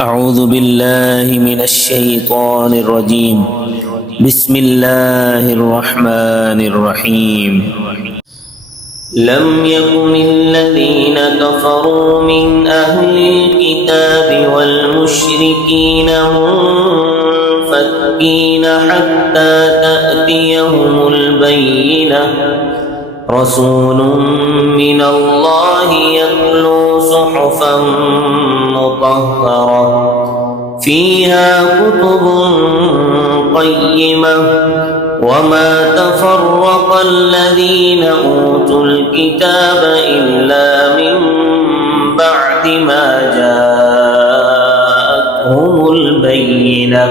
أعوذ بالله من الشيطان الرجيم. بسم الله الرحمن الرحيم. لم يكن الذين كفروا من أهل الكتاب والمشركين منفكين حتى تأتيهم البينة رسول من الله يتلو صحفا مطهرة فيها كتب قيمة وما تفرق الذين أوتوا الكتاب إلا من بعد ما جاءتهم البينة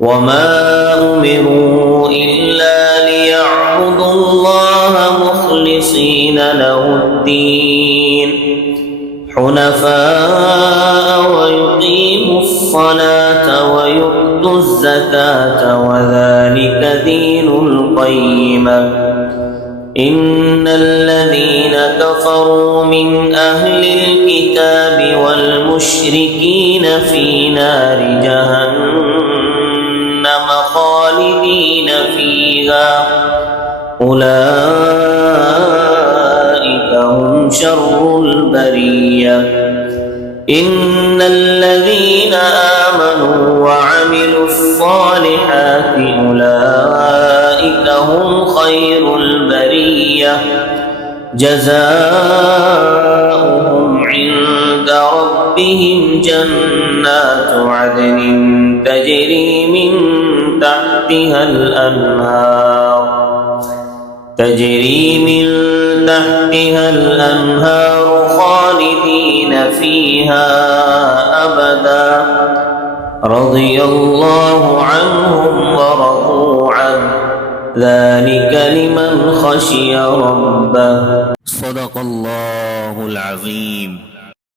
وما أمروا إلا ليعبدوا الله مخلصين له الدين حنفاء ويقيموا الصلاة ويؤتوا الزكاة وذلك دين القيمة. إن الذين كفروا من أهل الكتاب والمشركين في نار جهنم خالدين فيها أولئك هم شر البرية. إن الذين آمنوا وعملوا الصالحات أولئك هم خير البرية جزاؤهم عند ربهم جنات عدن تجري من تحتها الأنهار خالدين فيها أبدا رضي الله عنهم ورضوا عنه ذلك لمن خشي ربه. صدق الله العظيم.